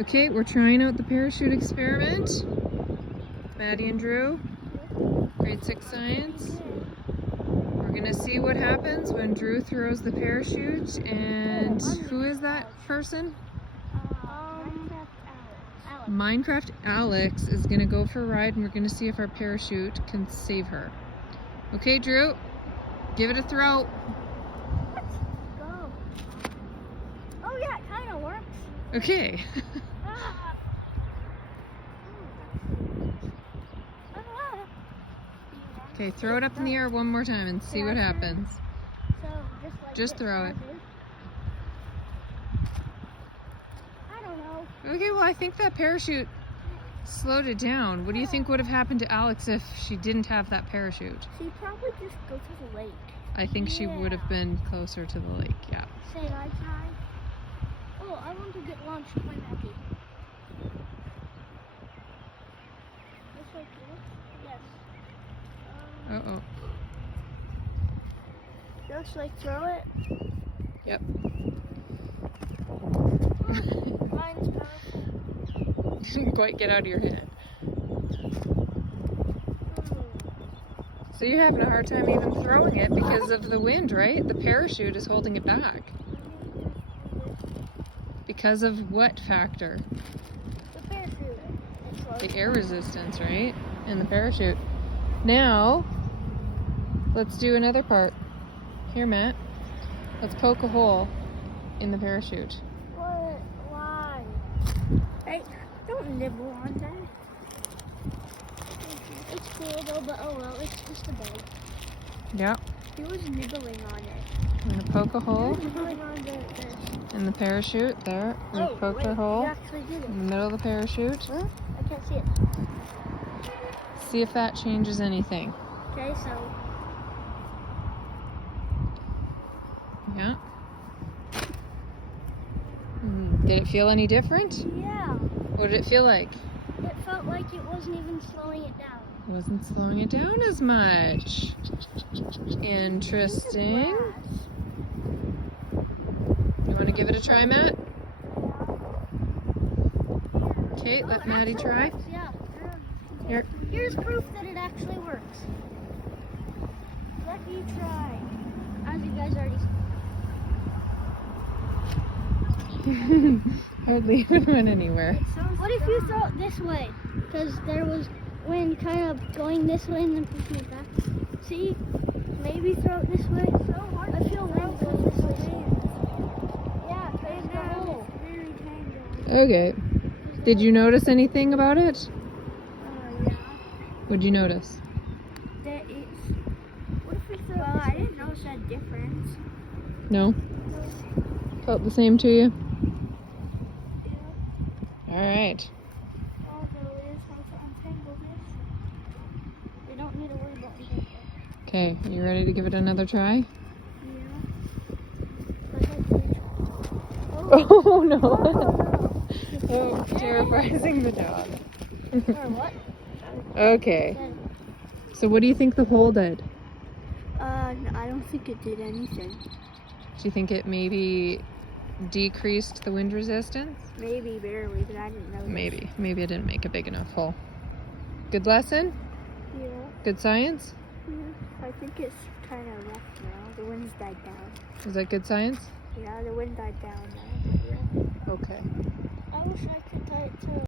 Okay, we're trying out the parachute experiment. Maddie and Drew, grade 6 science. We're gonna see what happens when Drew throws the parachute. And who is that person? Minecraft Alex is gonna go for a ride, and we're gonna see if our parachute can save her. Okay, Drew, give it a throw. Let's go. Oh yeah, it kind of works. Okay. Okay, throw it up in the air one more time and see what happens. So Just throw it. I don't know. Okay, well, I think that parachute slowed it down. What do you think would have happened to Alex if she didn't have that parachute? She'd probably just go to the lake. I think she would have been closer to the lake, yeah. Say I try. Oh, I want to get launched by Maggie. This way, yes. Uh-oh. Just like throw it. Yep. Mine's powerful. Didn't quite get out of your hand. So you're having a hard time even throwing it because of the wind, right? The parachute is holding it back. Because of what factor? The parachute. The air resistance, right? And the parachute. Now, let's do another part. Here, Matt. Let's poke a hole in the parachute. What? Why? Hey, don't nibble on that. It's cool though, but oh well, it's just a bag. Yeah. He was nibbling on it. I'm going to poke a hole Nibbling on the in the parachute. There. I'm going to poke a You hole actually did it. in the middle of the parachute. Huh? I can't see it. See if that changes anything. Okay, so Yeah. Did it feel any different? yeah, What did it feel like? it felt like it wasn't even slowing it down. It wasn't slowing it down as much. Interesting. You want to give it a try, Matt? Okay, Oh, let it Maddie actually try. works, yeah. Here. Here's proof that it actually works. Let me try. As you guys already Hardly even went anywhere. What if you throw it this way? Because there was wind kind of going this way and then pushing it back. See? Maybe throw it this way. I feel wind goes this way. Yeah, there's the hole. Okay. Did you notice anything about it? Yeah. What'd you notice? That it's. What if we throw it this way? I didn't notice a difference. No? Felt the same to you? All right. Although it is hard to untangle this. We don't need to worry about anything. Okay, you ready to give it another try? Oh no! Oh, terrifying the dog. Or what? Okay. So what do you think the hole did? I don't think it did anything. Do you think it maybe decreased the wind resistance? Maybe barely, but I didn't know. Maybe. Maybe it didn't make a big enough hole. Good lesson? Yeah. Good science? I think it's kind of rough now. The wind's died down. Was that good science? Yeah, the wind died down now. Okay. I wish I could tie it to